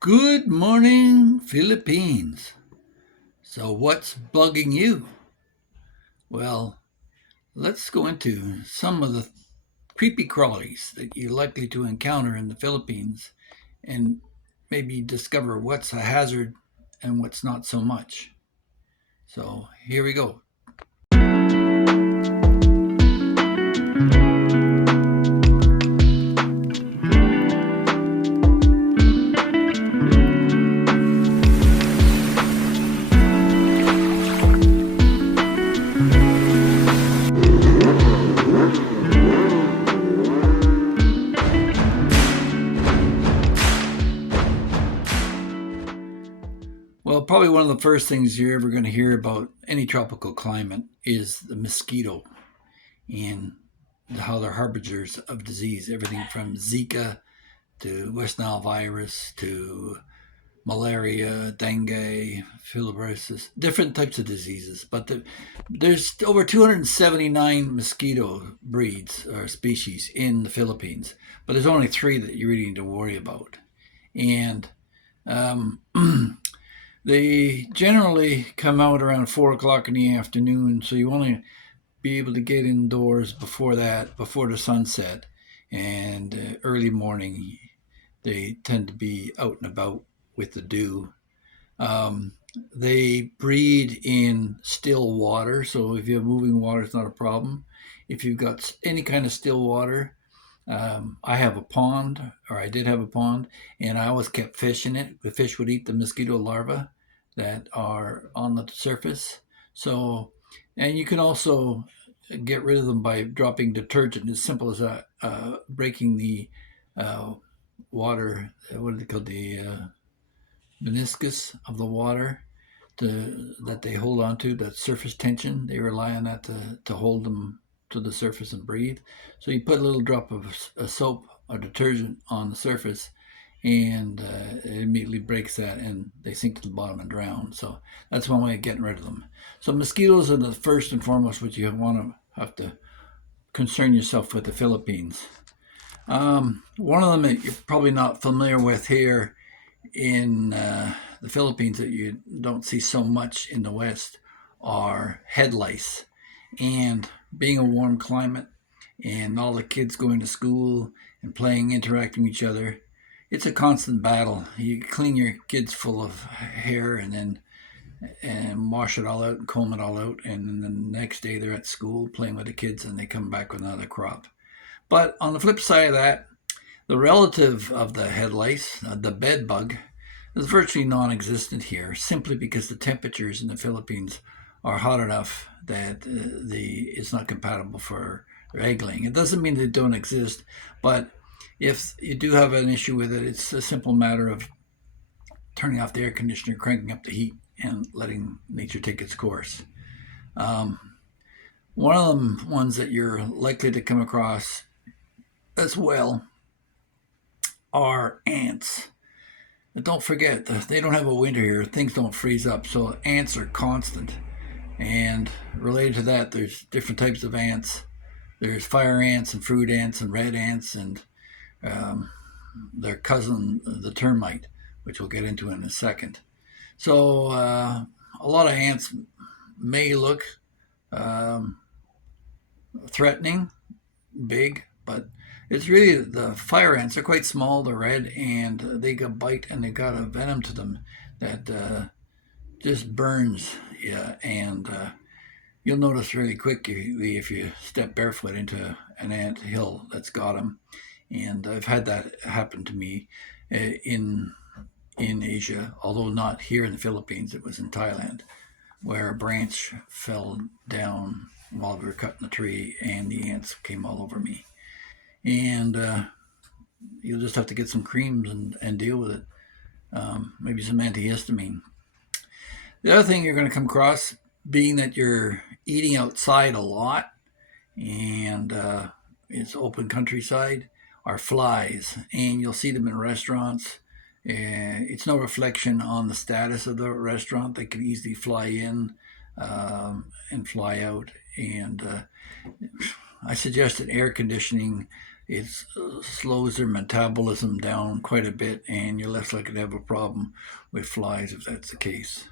Good morning, Philippines. So, what's bugging you? Well, let's go into some of the creepy crawlies that you're likely to encounter in the Philippines and maybe discover what's a hazard and what's not so much. So, here we go. Well, probably one of the first things you're ever going to hear about any tropical climate is the mosquito and how they're harbingers of disease, everything from Zika to West Nile virus to malaria, dengue, filariasis, different types of diseases. But there's over 279 mosquito breeds or species in the Philippines, but there's only three that you really need to worry about. And um, they generally come out around 4 o'clock in the afternoon, so you want to be able to get indoors before that, before the sunset, and early morning. They tend to be out and about with the dew. Um, they breed in still water, so if you have moving water, it's not a problem. If you've got any kind of still water, I have a pond, or I did have a pond, and I always kept fish in it. The fish would eat the mosquito larvae that are on the surface. So, and you can also get rid of them by dropping detergent, as simple as that, breaking the uh, water, what are they called, the meniscus of the water that they hold on to, that surface tension. They rely on that to hold them to the surface and breathe. So you put a little drop of a soap or detergent on the surface, and it immediately breaks that, and they sink to the bottom and drown. So that's one way of getting rid of them. So mosquitoes are the first and foremost what you want to have to concern yourself with the Philippines. One of them that you're probably not familiar with here in the Philippines that you don't see so much in the West are head lice. And being a warm climate and all the kids going to school and playing, interacting with each other, it's a constant battle. You clean your kids full of hair and then and wash it all out and comb it all out, and then the next day they're at school playing with the kids and they come back with another crop. But on the flip side of that, the relative of the head lice, the bed bug, is virtually non-existent here, simply because the temperatures in the Philippines are hot enough that it's not compatible for their egg laying. It doesn't mean they don't exist, but if you do have an issue with it, it's a simple matter of turning off the air conditioner, cranking up the heat, and letting nature take its course. Um, One of the ones that you're likely to come across as well are ants. But don't forget, they don't have a winter here. Things don't freeze up, so ants are constant. And related to that, there's different types of ants. There's fire ants and fruit ants and red ants and um, their cousin, the termite, which we'll get into in a second. So a lot of ants may look um, threatening, big, but it's really the fire ants. They're quite small, they're red, and they got bite and they got a venom to them that just burns you. And you'll notice really quickly if you step barefoot into an ant hill that's got them. And I've had that happen to me in Asia, although not here in the Philippines. It was in Thailand, where a branch fell down while we were cutting the tree, and the ants came all over me. And you'll just have to get some creams and deal with it. Maybe some antihistamine. The other thing you're going to come across, being that you're eating outside a lot and it's open countryside, are flies. And you'll see them in restaurants. It's no reflection on the status of the restaurant. They can easily fly in and fly out. And I suggest that air conditioning it slows their metabolism down quite a bit, and you're less likely to have a problem with flies if that's the case.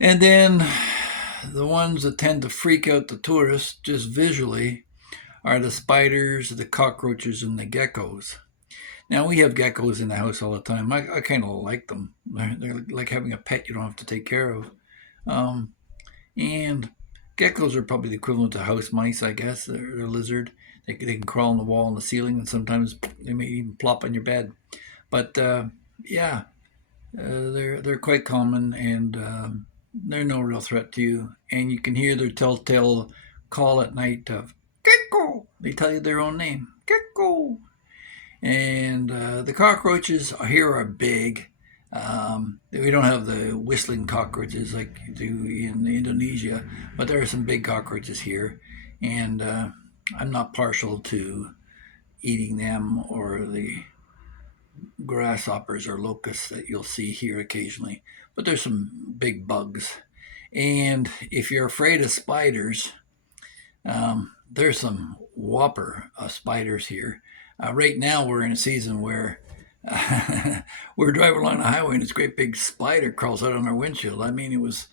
And then the ones that tend to freak out the tourists just visually are the spiders, the cockroaches, and the geckos. Now, we have geckos in the house all the time. I kind of like them. They're like having a pet you don't have to take care of. Um, and geckos are probably the equivalent to house mice, I guess. They're a lizard. They can crawl on the wall and the ceiling, and sometimes they may even plop on your bed. But yeah, they're quite common, and they're no real threat to you. And you can hear their telltale call at night of gecko. They tell you their own name, gecko. And the cockroaches here are big. We don't have the whistling cockroaches like you do in Indonesia, but there are some big cockroaches here. And I'm not partial to eating them or the grasshoppers or locusts that you'll see here occasionally. But there's some big bugs. And if you're afraid of spiders, there's some whopper spiders here. Right now, we're in a season where we're driving along the highway and this great big spider crawls out on our windshield. I mean, it was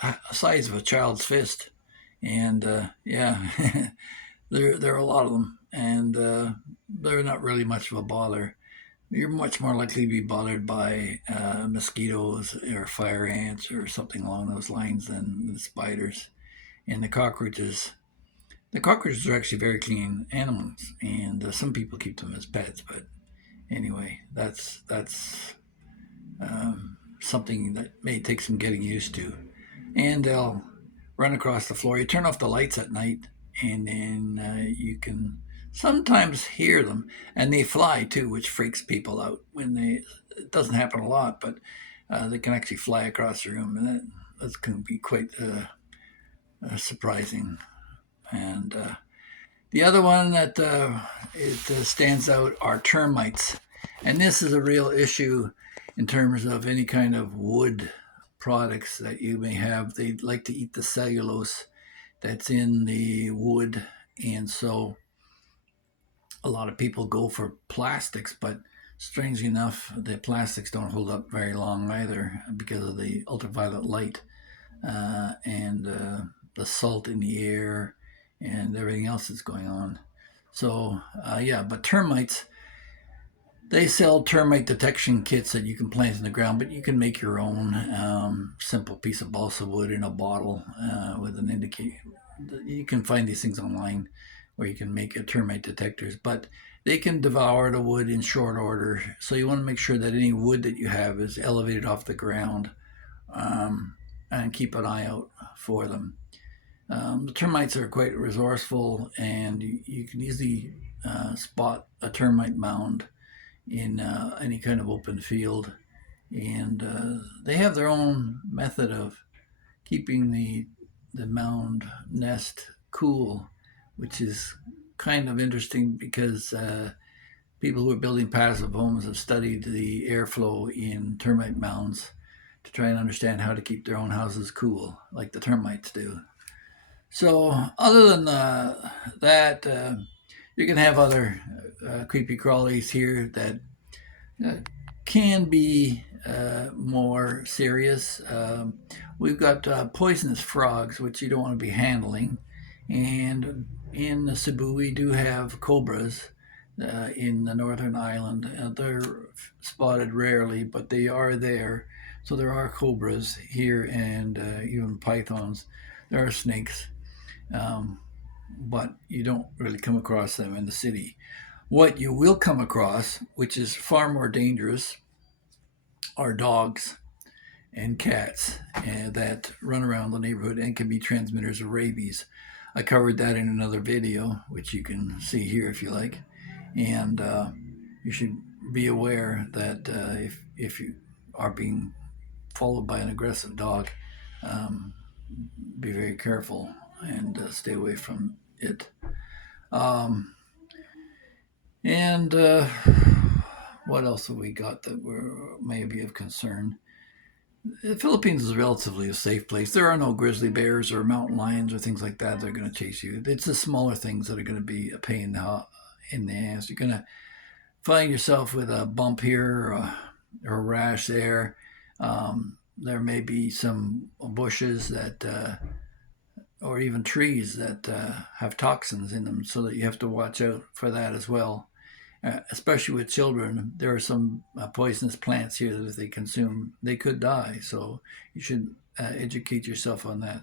the size of a child's fist. And yeah, there are a lot of them. And they're not really much of a bother. You're much more likely to be bothered by mosquitoes or fire ants or something along those lines than the spiders. And the cockroaches are actually very clean animals, and some people keep them as pets. But anyway, that's something that may take some getting used to. And they'll run across the floor. You turn off the lights at night, and then you can sometimes hear them, and they fly too, which freaks people out. It doesn't happen a lot, but they can actually fly across the room, and that can be quite surprising. And the other one that stands out are termites, and this is a real issue in terms of any kind of wood products that you may have. They like to eat the cellulose that's in the wood, and so a lot of people go for plastics, but strangely enough, the plastics don't hold up very long either because of the ultraviolet light and the salt in the air and everything else that's going on. So yeah, but termites, they sell termite detection kits that you can plant in the ground, but you can make your own simple piece of balsa wood in a bottle with an indicator. You can find these things online where you can make termite detectors, but they can devour the wood in short order. So you want to make sure that any wood that you have is elevated off the ground and keep an eye out for them. The termites are quite resourceful, and you can easily spot a termite mound in any kind of open field. And they have their own method of keeping the mound nest cool, which is kind of interesting because people who are building passive homes have studied the airflow in termite mounds to try and understand how to keep their own houses cool, like the termites do. So, other than that, you can have other creepy crawlies here that uh, can be more serious. We've got poisonous frogs, which you don't want to be handling. And in Cebu, we do have cobras in the northern island. They're spotted rarely, but they are there. So there are cobras here and even pythons. There are snakes, um, but you don't really come across them in the city. What you will come across, which is far more dangerous, are dogs and cats that run around the neighborhood and can be transmitters of rabies. I covered that in another video, which you can see here if you like. And you should be aware that if you are being followed by an aggressive dog, um, be very careful and stay away from it. Um, and what else have we got that may be of concern? The Philippines is relatively a safe place. There are no grizzly bears or mountain lions or things like that that are going to chase you. It's the smaller things that are going to be a pain in the ass. You're going to find yourself with a bump here or a rash there. There may be some bushes that, or even trees that have toxins in them, so that you have to watch out for that as well. Especially with children, there are some poisonous plants here that if they consume, they could die. So you should educate yourself on that.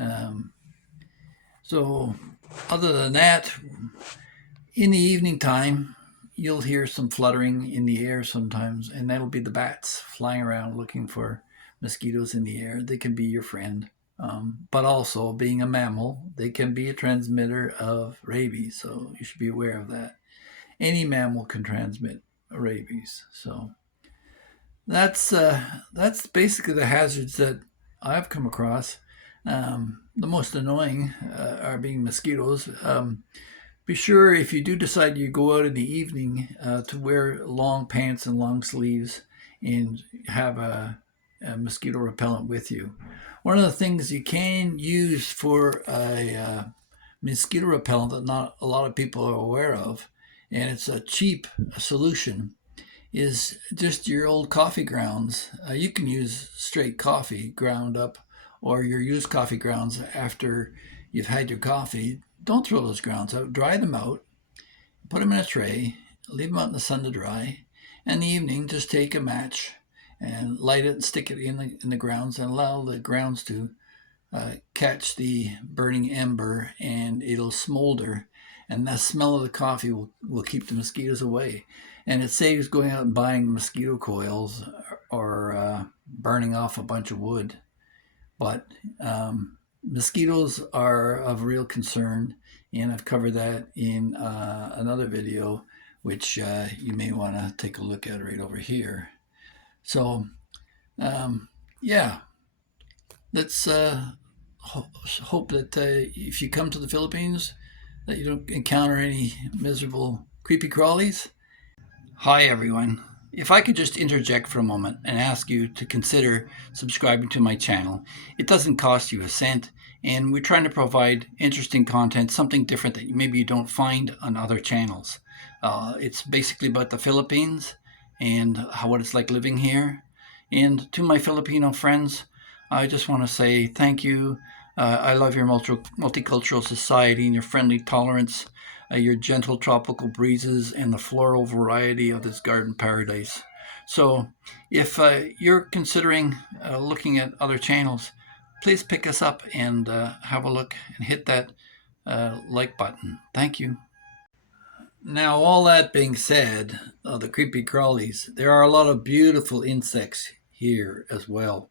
Um, so, other than that, in the evening time, you'll hear some fluttering in the air sometimes, and that'll be the bats flying around looking for mosquitoes in the air. They can be your friend. But also, being a mammal, they can be a transmitter of rabies, so you should be aware of that. Any mammal can transmit rabies, so that's basically the hazards that I've come across. The most annoying are being mosquitoes. Be sure if you do decide you go out in the evening to wear long pants and long sleeves and have a mosquito repellent with you. One of the things you can use for a mosquito repellent that not a lot of people are aware of, and it's a cheap solution, is just your old coffee grounds. You can use straight coffee ground up or your used coffee grounds after you've had your coffee. Don't throw those grounds out. Dry them out, put them in a tray, leave them out in the sun to dry. In the evening, just take a match and light it and stick it in the grounds and allow the grounds to catch the burning ember, and it'll smolder. And the smell of the coffee will keep the mosquitoes away. And it saves going out and buying mosquito coils or burning off a bunch of wood. But mosquitoes are of real concern, and I've covered that in another video, which you may want to take a look at right over here. So, yeah, let's hope that if you come to the Philippines, that you don't encounter any miserable creepy crawlies. Hi, everyone. If I could just interject for a moment and ask you to consider subscribing to my channel. It doesn't cost you a cent, and we're trying to provide interesting content, something different that maybe you don't find on other channels. It's basically about the Philippines and what it's like living here. And to my Filipino friends, I just want to say thank you. I love your multicultural society and your friendly tolerance, your gentle tropical breezes, and the floral variety of this garden paradise. So, if you're considering looking at other channels, please pick us up and have a look and hit that like button. Thank you. Now, all that being said, the creepy crawlies, there are a lot of beautiful insects here as well.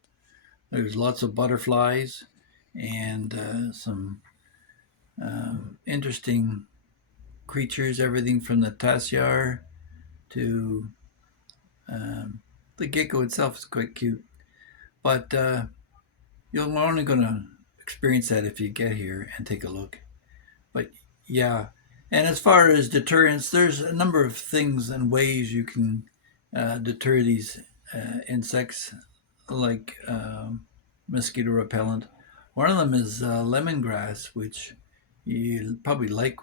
There's lots of butterflies and some interesting creatures, everything from the tasyar to the gecko itself is quite cute. But you're only going to experience that if you get here and take a look. But yeah, and as far as deterrence, there's a number of things and ways you can deter these insects, like mosquito repellent. One of them is lemongrass, which you probably like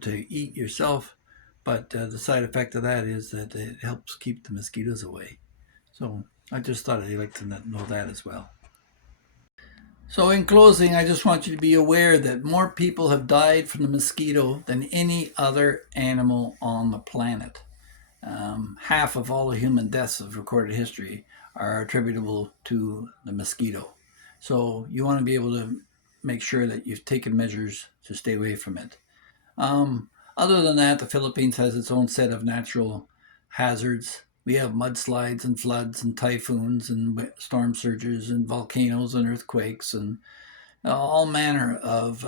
to eat yourself, but the side effect of that is that it helps keep the mosquitoes away. So I just thought I'd like to know that as well. So in closing, I just want you to be aware that more people have died from the mosquito than any other animal on the planet. Half of all the human deaths of recorded history are attributable to the mosquito. So you want to be able to make sure that you've taken measures to stay away from it. Other than that, the Philippines has its own set of natural hazards. We have mudslides and floods and typhoons and storm surges and volcanoes and earthquakes, and all manner of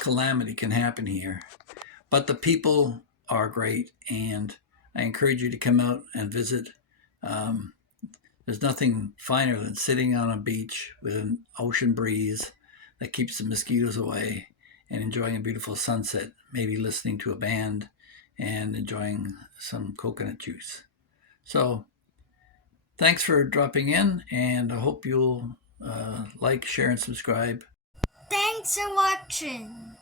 calamity can happen here. But the people are great, and I encourage you to come out and visit. There's nothing finer than sitting on a beach with an ocean breeze that keeps the mosquitoes away and enjoying a beautiful sunset, maybe listening to a band and enjoying some coconut juice. So thanks for dropping in, and I hope you'll like, share, and subscribe. Thanks for watching.